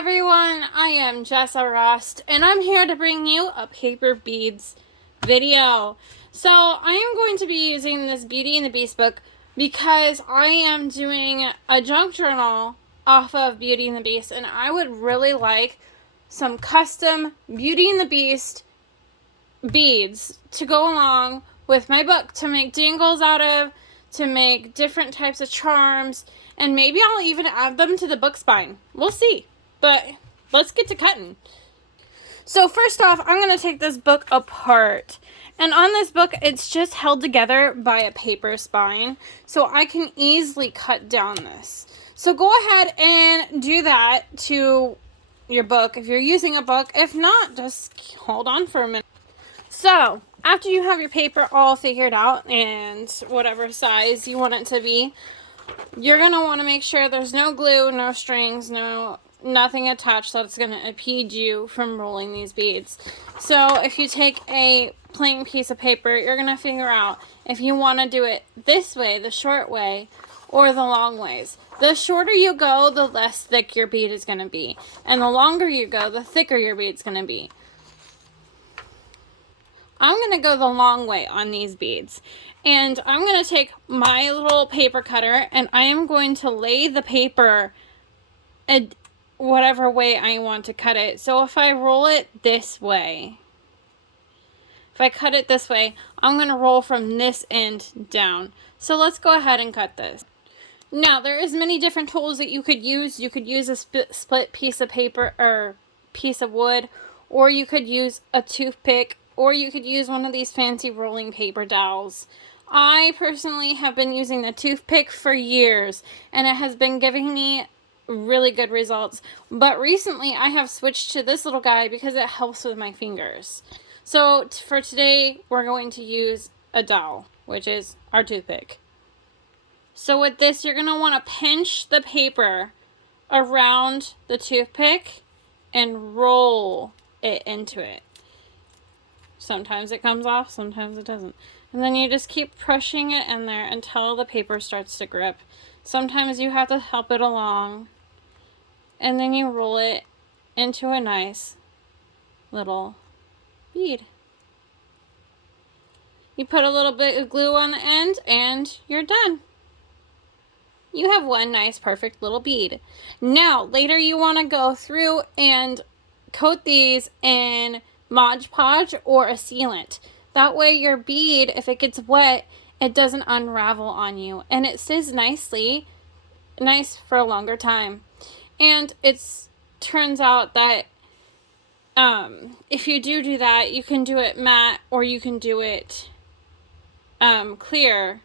everyone, I am Jessa Rust, and I'm here to bring you a paper beads video. So I am going to be using this Beauty and the Beast book because I am doing a junk journal off of Beauty and the Beast, and I would really like some custom Beauty and the Beast beads to go along with my book to make dangles out of, to make different types of charms, and maybe I'll even add them to the book spine. We'll see. But let's get to cutting. So first off, I'm going to take this book apart. And on this book, it's just held together by a paper spine. So I can easily cut down this. So go ahead and do that to your book if you're using a book. If not, just hold on for a minute. So after you have your paper all figured out and whatever size you want it to be, you're going to want to make sure there's no glue, no strings, nothing attached that's going to impede you from rolling these beads. So if you take a plain piece of paper, you're going to figure out if you want to do it this way, the short way, or the long ways. The shorter you go, the less thick your bead is going to be. And the longer you go, the thicker your bead's going to be. I'm going to go the long way on these beads. And I'm going to take my little paper cutter and I am going to lay the paper whatever way I want to cut it. So if I roll it this way, if I cut it this way, I'm going to roll from this end down. So let's go ahead and cut this. Now, there is many different tools that you could use. You could use a split piece of paper or piece of wood, or you could use a toothpick, or you could use one of these fancy rolling paper dowels. I personally have been using the toothpick for years, and it has been giving me really good results. But recently, I have switched to this little guy because it helps with my fingers. So for today, we're going to use a dowel, which is our toothpick. So with this, you're going to want to pinch the paper around the toothpick and roll it into it. Sometimes it comes off, sometimes it doesn't. And then you just keep pushing it in there until the paper starts to grip. Sometimes you have to help it along. And then you roll it into a nice little bead. You put a little bit of glue on the end and you're done. You have one nice perfect little bead. Now, later you want to go through and coat these in Mod Podge or a sealant. That way your bead, if it gets wet, it doesn't unravel on you. And it stays nice for a longer time. And it turns out that if you do that, you can do it matte or you can do it clear.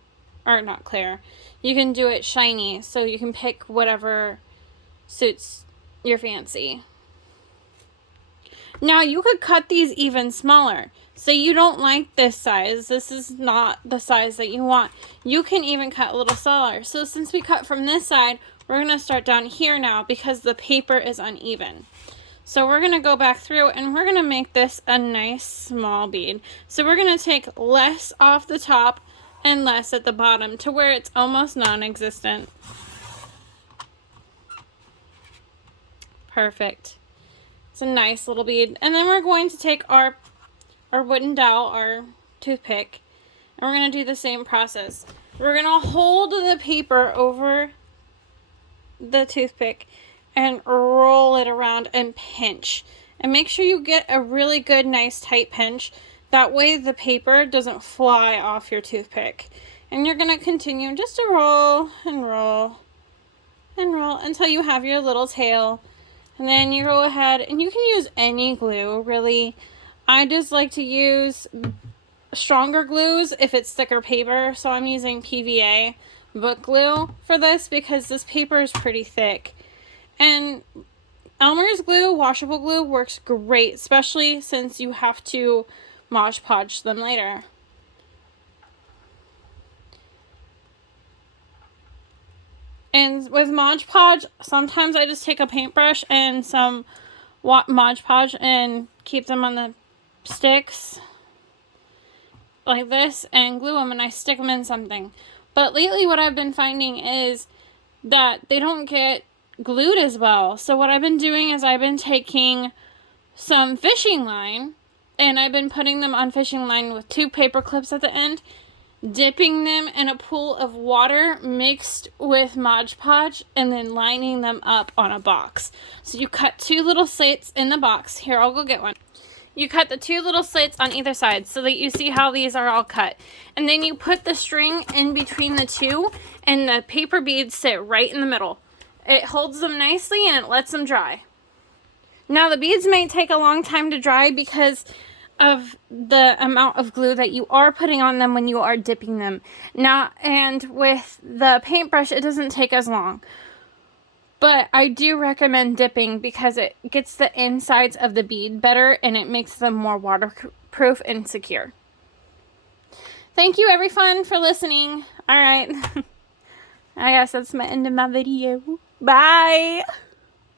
Or not clear. You can do it shiny. So you can pick whatever suits your fancy. Now, you could cut these even smaller. So you don't like this size. This is not the size that you want. You can even cut a little smaller. So since we cut from this side, we're going to start down here now because the paper is uneven. So we're going to go back through and we're going to make this a nice small bead. So we're going to take less off the top and less at the bottom to where it's almost non-existent. Perfect. It's a nice little bead. And then we're going to take our wooden dowel, our toothpick, and we're going to do the same process. We're going to hold the paper over the toothpick and roll it around and pinch. And make sure you get a really good, nice, tight pinch. That way the paper doesn't fly off your toothpick. And you're going to continue just to roll and roll and roll until you have your little tail. And then you go ahead and you can use any glue, really. I just like to use stronger glues if it's thicker paper. So I'm using PVA book glue for this because this paper is pretty thick. And Elmer's glue, washable glue, works great, especially since you have to Mod Podge them later. And with Mod Podge, sometimes I just take a paintbrush and some Mod Podge and keep them on the sticks like this and glue them and I stick them in something. But lately what I've been finding is that they don't get glued as well. So what I've been doing is I've been taking some fishing line and I've been putting them on fishing line with 2 paper clips at the end, dipping them in a pool of water mixed with Mod Podge, and then lining them up on a box. So you cut 2 little slits in the box. Here, I'll go get one. You cut the 2 little slits on either side so that you see how these are all cut. And then you put the string in between the 2 and the paper beads sit right in the middle. It holds them nicely and it lets them dry. Now the beads may take a long time to dry because of the amount of glue that you are putting on them when you are dipping them. Now, and with the paintbrush, it doesn't take as long. But I do recommend dipping because it gets the insides of the bead better and it makes them more waterproof and secure. Thank you everyone for listening. Alright. I guess that's my end of my video. Bye!